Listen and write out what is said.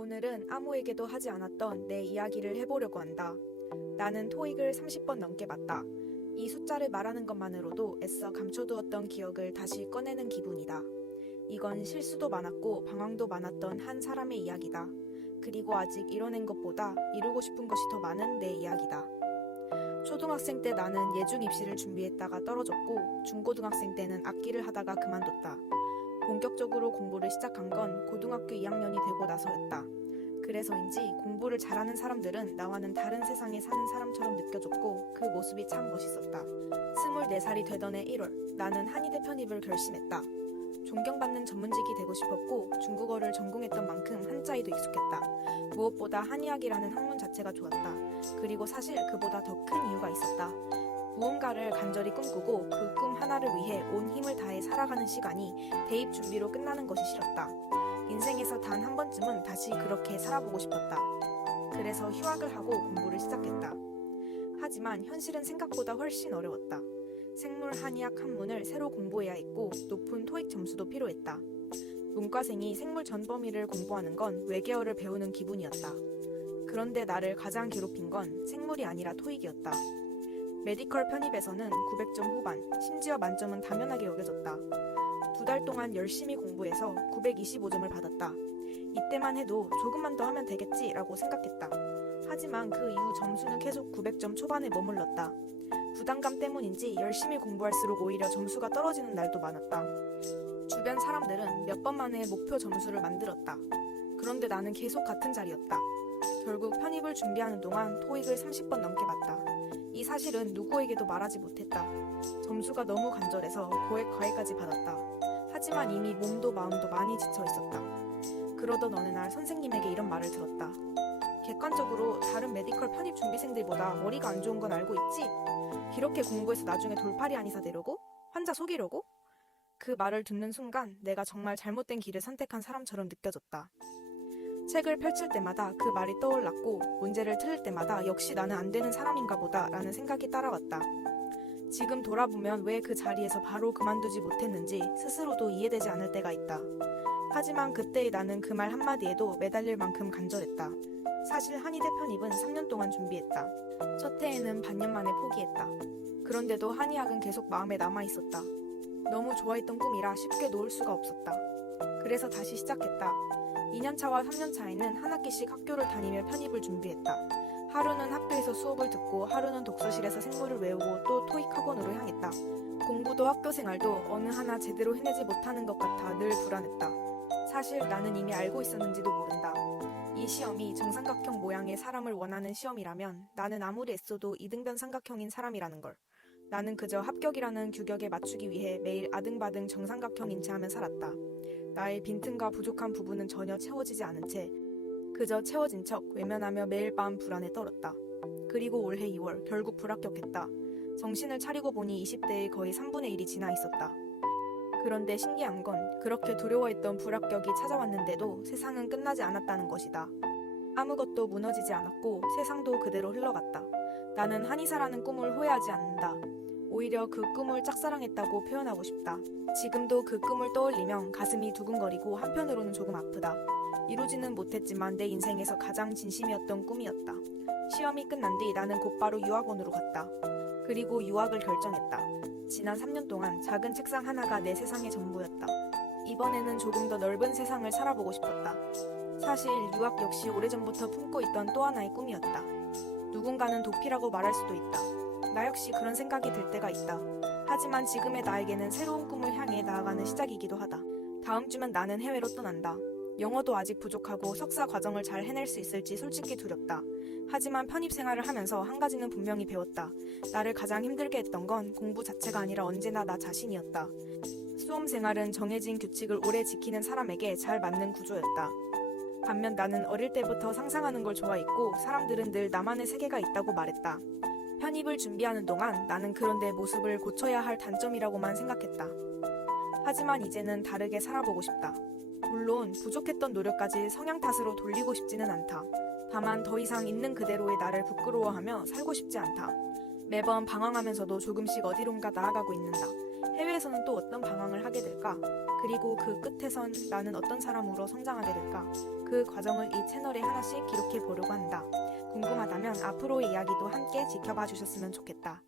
오늘은 아무에게도 하지 않았던 내 이야기를 해보려고 한다. 나는 토익을 30번 넘게 봤다. 이 숫자를 말하는 것만으로도 애써 감춰두었던 기억을 다시 꺼내는 기분이다. 이건 실수도 많았고 방황도 많았던 한 사람의 이야기다. 그리고 아직 이뤄낸 것보다 이루고 싶은 것이 더 많은 내 이야기다. 초등학생 때 나는 예중 입시를 준비했다가 떨어졌고 중고등학생 때는 악기를 하다가 그만뒀다. 본격적으로 공부를 시작한 건 고등학교 2학년이 되고 나서였다. 그래서인지 공부를 잘하는 사람들은 나와는 다른 세상에 사는 사람처럼 느껴졌고 그 모습이 참 멋있었다. 24살이 되던 해 1월 나는 한의대 편입을 결심했다. 존경받는 전문직이 되고 싶었고 중국어를 전공했던 만큼 한자에도 익숙했다. 무엇보다 한의학이라는 학문 자체가 좋았다. 그리고 사실 그보다 더 큰 이유가 있었다. 무언가를 간절히 꿈꾸고 그 꿈 하나를 위해 온 힘을 다해 살아가는 시간이 대입 준비로 끝나는 것이 싫었다. 인생에서 단 한 번쯤은 다시 그렇게 살아보고 싶었다. 그래서 휴학을 하고 공부를 시작했다. 하지만 현실은 생각보다 훨씬 어려웠다. 생물 한의학 한문을 새로 공부해야 했고 높은 토익 점수도 필요했다. 문과생이 생물 전범위를 공부하는 건 외계어를 배우는 기분이었다. 그런데 나를 가장 괴롭힌 건 생물이 아니라 토익이었다. 메디컬 편입에서는 900점 후반, 심지어 만점은 당연하게 여겨졌다. 2달 동안 열심히 공부해서 925점을 받았다. 이때만 해도 조금만 더 하면 되겠지라고 생각했다. 하지만 그 이후 점수는 계속 900점 초반에 머물렀다. 부담감 때문인지 열심히 공부할수록 오히려 점수가 떨어지는 날도 많았다. 주변 사람들은 몇 번 만에 목표 점수를 만들었다. 그런데 나는 계속 같은 자리였다. 결국 편입을 준비하는 동안 토익을 30번 넘게 봤다. 이 사실은 누구에게도 말하지 못했다. 점수가 너무 간절해서 고액 과외까지 받았다. 하지만 이미 몸도 마음도 많이 지쳐 있었다. 그러던 어느 날 선생님에게 이런 말을 들었다. 객관적으로 다른 메디컬 편입 준비생들보다 머리가 안 좋은 건 알고 있지? 이렇게 공부해서 나중에 돌팔이 한의사 되려고? 환자 속이려고? 그 말을 듣는 순간 내가 정말 잘못된 길을 선택한 사람처럼 느껴졌다. 책을 펼칠 때마다 그 말이 떠올랐고 문제를 틀릴 때마다 역시 나는 안 되는 사람인가 보다 라는 생각이 따라왔다. 지금 돌아보면 왜 그 자리에서 바로 그만두지 못했는지 스스로도 이해되지 않을 때가 있다. 하지만 그때의 나는 그 말 한마디에도 매달릴 만큼 간절했다. 사실 한의대 편입은 3년 동안 준비했다. 첫 해에는 반년 만에 포기했다. 그런데도 한의학은 계속 마음에 남아있었다. 너무 좋아했던 꿈이라 쉽게 놓을 수가 없었다. 그래서 다시 시작했다. 2년차와 3년차에는 한 학기씩 학교를 다니며 편입을 준비했다. 하루는 학교에서 수업을 듣고 하루는 독서실에서 생물을 외우고 또 토익 학원으로 향했다. 공부도 학교 생활도 어느 하나 제대로 해내지 못하는 것 같아 늘 불안했다. 사실 나는 이미 알고 있었는지도 모른다. 이 시험이 정삼각형 모양의 사람을 원하는 시험이라면 나는 아무리 애써도 이등변 삼각형인 사람이라는 걸. 나는 그저 합격이라는 규격에 맞추기 위해 매일 아등바등 정삼각형 인체하며 살았다. 나의 빈틈과 부족한 부분은 전혀 채워지지 않은 채 그저 채워진 척 외면하며 매일 밤 불안에 떨었다. 그리고 올해 2월 결국 불합격했다. 정신을 차리고 보니 20대의 거의 3분의 1이 지나 있었다. 그런데 신기한 건 그렇게 두려워했던 불합격이 찾아왔는데도 세상은 끝나지 않았다는 것이다. 아무것도 무너지지 않았고 세상도 그대로 흘러갔다. 나는 한의사라는 꿈을 후회하지 않는다. 오히려 그 꿈을 짝사랑했다고 표현하고 싶다. 지금도 그 꿈을 떠올리면 가슴이 두근거리고 한편으로는 조금 아프다. 이루지는 못했지만 내 인생에서 가장 진심이었던 꿈이었다. 시험이 끝난 뒤 나는 곧바로 유학원으로 갔다. 그리고 유학을 결정했다. 지난 3년 동안 작은 책상 하나가 내 세상의 전부였다. 이번에는 조금 더 넓은 세상을 살아보고 싶었다. 사실 유학 역시 오래전부터 품고 있던 또 하나의 꿈이었다. 누군가는 도피라고 말할 수도 있다. 나 역시 그런 생각이 들 때가 있다. 하지만 지금의 나에게는 새로운 꿈을 향해 나아가는 시작이기도 하다. 다음 주면 나는 해외로 떠난다. 영어도 아직 부족하고 석사 과정을 잘 해낼 수 있을지 솔직히 두렵다. 하지만 편입 생활을 하면서 한 가지는 분명히 배웠다. 나를 가장 힘들게 했던 건 공부 자체가 아니라 언제나 나 자신이었다. 수험 생활은 정해진 규칙을 오래 지키는 사람에게 잘 맞는 구조였다. 반면 나는 어릴 때부터 상상하는 걸 좋아했고 사람들은 늘 나만의 세계가 있다고 말했다. 편입을 준비하는 동안 나는 그런 내 모습을 고쳐야 할 단점이라고만 생각했다. 하지만 이제는 다르게 살아보고 싶다. 물론 부족했던 노력까지 성향 탓으로 돌리고 싶지는 않다. 다만 더 이상 있는 그대로의 나를 부끄러워하며 살고 싶지 않다. 매번 방황하면서도 조금씩 어디론가 나아가고 있는다. 해외에서는 또 어떤 방황을 하게 될까? 그리고 그 끝에선 나는 어떤 사람으로 성장하게 될까? 그 과정을 이 채널에 하나씩 기록해 보려고 한다. 궁금하다면 앞으로의 이야기도 함께 지켜봐 주셨으면 좋겠다.